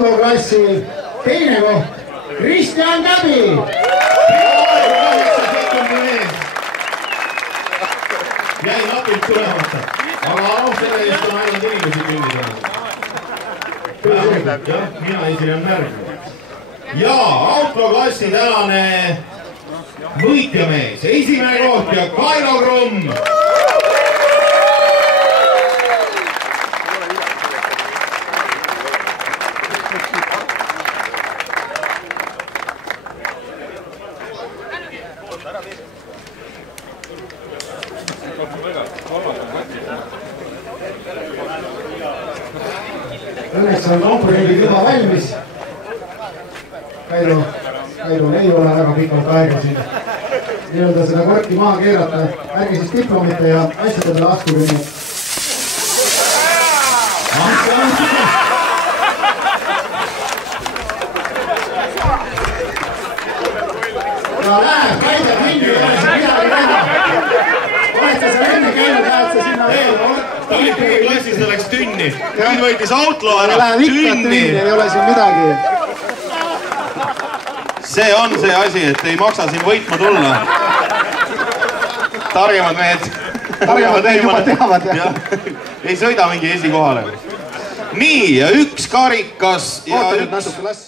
autoklassi teine koht, Kristjan Käbi. Jäi napilt tulemata, aga selle eest on ainult inimesi kündid. Jah, mina esinen märgu. Ja autoklassi tänane võitjamees, esimene koht ja Kairo Krumm. Õnneks on konkurendid juba valmis. Kairo ei ole väga pikalt aega siin nii-öelda seda korki maha keerata. Ärge siis diplomite ja asjade peale askuge nii. Ja läheb, Kaidab hingi, ei ole siin midagi teha. Olete seal enne käinud, lähed sa sinna veel. Klassis läks tünni. Nüüd võitis outlaw ära. Läheb ikka tünni, ei ole siin midagi. See on see asi, et ei maksa siin võitma tulla. Targemad mehed. Targemad mehed juba teavad. Ei sõida mingi esikohale. Nii, ja üks karikas. Oota nüüd natuke las.